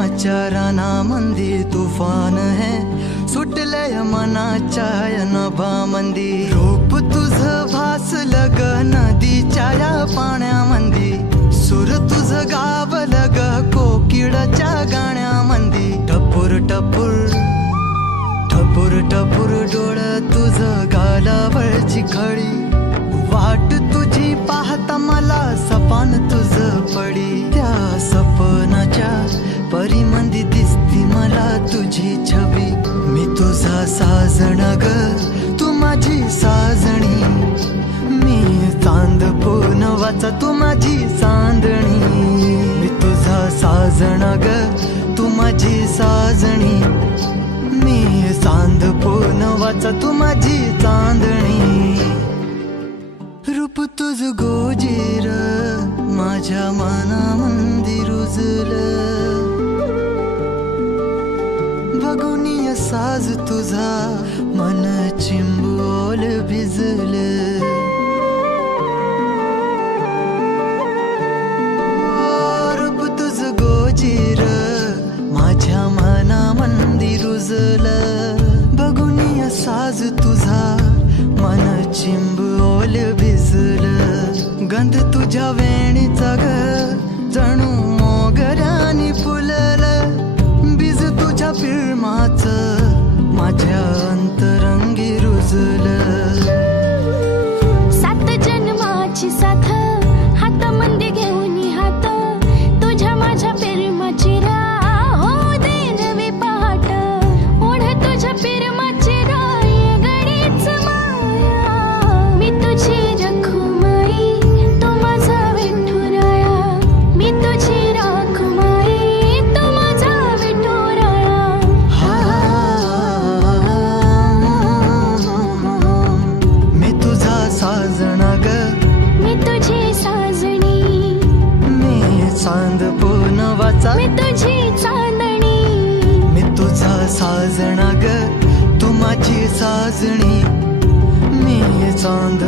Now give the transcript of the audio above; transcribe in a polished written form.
प्रेमाच्या रानामंदी तुफान है सुटलय मनाच्या नभामंदी रूप तुझं भासलं ग नदीच्या या पाण्यामंदी सूर तुझं गावलं ग कोकिळाच्या गाण्यामंदी टपूर टपूर टपूर टपूर डोळं तुझं गालावरची खळी वाट तुझी पाहता मला सपान तुझं पडी त्या सपनाच्या परिमंदी दिसती मला तुझी छबी मी तुझा साजण ग तू माझी साजणी मी चांद पूनवाचा तू माझी चांदणी मी तुझा साजण ग तू माझी साजणी मी चांद पूनवाचा तू माझी चांदणी रूप तुझ गोजीर माझ्या मनामंदी रुजलं बघुनिय साज तुझा मन चिंबोल भिजलं रूप तुझ गोजीर माझ्या मनामंदी रुजलं बघुनिय साज तुझा मन चिंबोल भिजलं गंध तुझ्या वेणीचा ग जणू मोगऱ्यानी फुललं बीज तुझ्या पिळमाचं माझ्या अंतरंगी रुजलं सात जन्माची साथ हातामध्ये घेऊन हात तुझ्या माझ्या प्रेमाची राह हो दे नवी पहाट ओढ तुझ्या प्रेमाची राह ये गडीच माया मी तुझी रखुमाई तू माझा विठुराया मी तुझी रखुमाई तू माझा विठुराया मी तुझा साजणा ग मी तुझी साजणी मी चांद पूनवाचा मी तुझी चांदणी मी तुझा साजणा ग तू माझी साजणी मी चांद